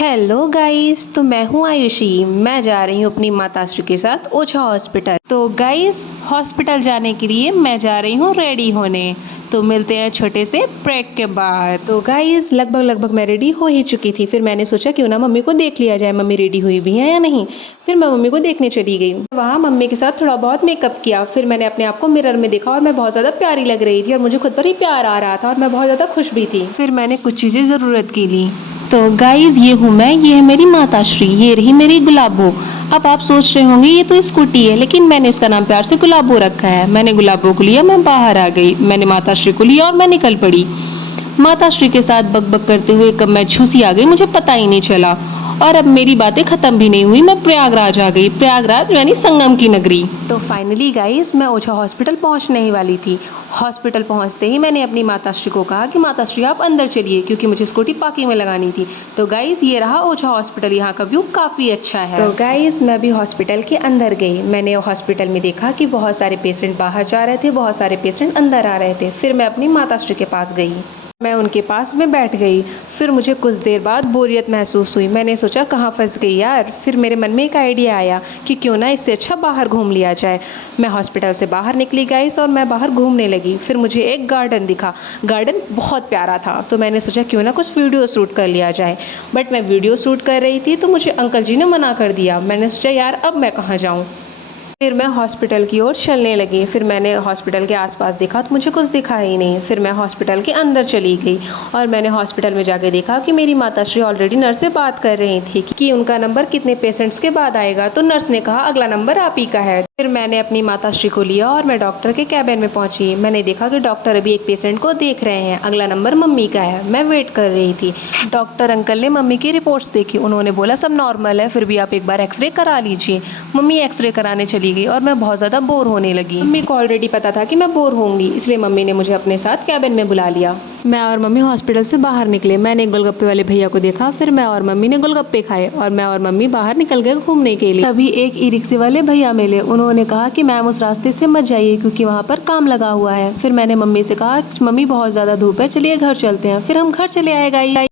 Hello guys, तो मैं हूँ आयुषी। मैं जा रही हूँ अपनी माताश्री के साथ ओछा हॉस्पिटल। तो गाइस, हॉस्पिटल जाने के लिए मैं जा रही हूँ रेडी होने। तो मिलते हैं छोटे से ब्रेक के बाद। तो गाइस, लगभग मैं रेडी हो ही चुकी थी। फिर मैंने सोचा क्यों ना मम्मी को देख लिया जाए, मम्मी रेडी हुई भी है या नहीं। फिर मैं मम्मी को देखने चली गई। वहाँ मम्मी के साथ थोड़ा बहुत मेकअप किया। फिर मैंने अपने आप को मिरर में देखा और मैं बहुत ज़्यादा प्यारी लग रही थी और मुझे खुद पर ही प्यार आ रहा था और मैं बहुत ज़्यादा खुश भी थी। फिर मैंने कुछ चीज़ें ज़रूरत की ली। तो गाइज, ये हूँ मैं, ये है मेरी माताश्री, ये रही मेरी गुलाबो। अब आप सोच रहे होंगे ये तो स्कूटी है, लेकिन मैंने इसका नाम प्यार से गुलाबो रखा है। मैंने गुलाबो को लिया, मैं बाहर आ गई। मैंने माताश्री को लिया और मैं निकल पड़ी। माताश्री के साथ बक करते हुए कब मैं झूसी आ गई मुझे पता ही नहीं चला। और अब मेरी बातें खत्म भी नहीं हुई, मैं प्रयागराज आ गई। प्रयागराज यानी संगम की नगरी। तो फाइनली गाइस, मैं ओछा हॉस्पिटल पहुंचने ही वाली थी। हॉस्पिटल पहुंचते ही मैंने अपनी माताश्री को कहा कि माताश्री आप अंदर चलिए, क्योंकि मुझे स्कूटी पार्किंग में लगानी थी। तो गाइस, ये रहा ओछा हॉस्पिटल। यहाँ का व्यू काफ़ी अच्छा है। तो गाइस, मैं भी हॉस्पिटल के अंदर गई। मैंने हॉस्पिटल में देखा कि बहुत सारे पेशेंट बाहर जा रहे थे, बहुत सारे पेशेंट अंदर आ रहे थे। फिर मैं अपनी माताश्री के पास गई। मैं उनके पास में बैठ गई। फिर मुझे कुछ देर बाद बोरियत महसूस हुई। मैंने सोचा कहाँ फंस गई यार। फिर मेरे मन में एक आइडिया आया कि क्यों ना इससे अच्छा बाहर घूम लिया जाए। मैं हॉस्पिटल से बाहर निकली गाइस और मैं बाहर घूमने लगी। फिर मुझे एक गार्डन दिखा। गार्डन बहुत प्यारा था। तो मैंने सोचा क्यों ना कुछ वीडियो शूट कर लिया जाए। बट मैं वीडियो शूट कर रही थी तो मुझे अंकल जी ने मना कर दिया। मैंने सोचा यार अब मैं कहाँ जाऊँ। फिर मैं हॉस्पिटल की ओर चलने लगी। फिर मैंने हॉस्पिटल के आसपास देखा तो मुझे कुछ दिखा ही नहीं। फिर मैं हॉस्पिटल के अंदर चली गई और मैंने हॉस्पिटल में जाके देखा कि मेरी माताश्री ऑलरेडी नर्स से बात कर रही थी कि उनका नंबर कितने पेशेंट्स के बाद आएगा। तो नर्स ने कहा अगला नंबर आप ही का है। फिर मैंने अपनी माताश्री को लिया और मैं डॉक्टर के कैबिन में पहुंची। मैंने देखा कि डॉक्टर अभी एक पेशेंट को देख रहे हैं। अगला नंबर मम्मी का है। मैं वेट कर रही थी। डॉक्टर अंकल ने मम्मी की रिपोर्ट्स देखी। उन्होंने बोला सब नॉर्मल है, फिर भी आप एक बार एक्सरे करा लीजिए। मम्मी एक्सरे कराने चली गई और मैं बहुत ज़्यादा बोर होने लगी। मम्मी को ऑलरेडी पता था कि मैं बोर होंगी, इसलिए मम्मी ने मुझे अपने साथ कैबिन में बुला लिया। मैं और मम्मी हॉस्पिटल से बाहर निकले। मैंने गोलगप्पे वाले भैया को देखा। फिर मैं और मम्मी ने गोलगप्पे खाए और मैं और मम्मी बाहर निकल गए घूमने के लिए। तभी एक ई रिक्शे वाले भैया मिले। उन्होंने कहा कि मैम उस रास्ते से मत जाइए क्योंकि वहाँ पर काम लगा हुआ है। फिर मैंने मम्मी से कहा मम्मी बहुत ज़्यादा धूप है, चलिए घर चलते हैं। फिर हम घर चले आए गाइस।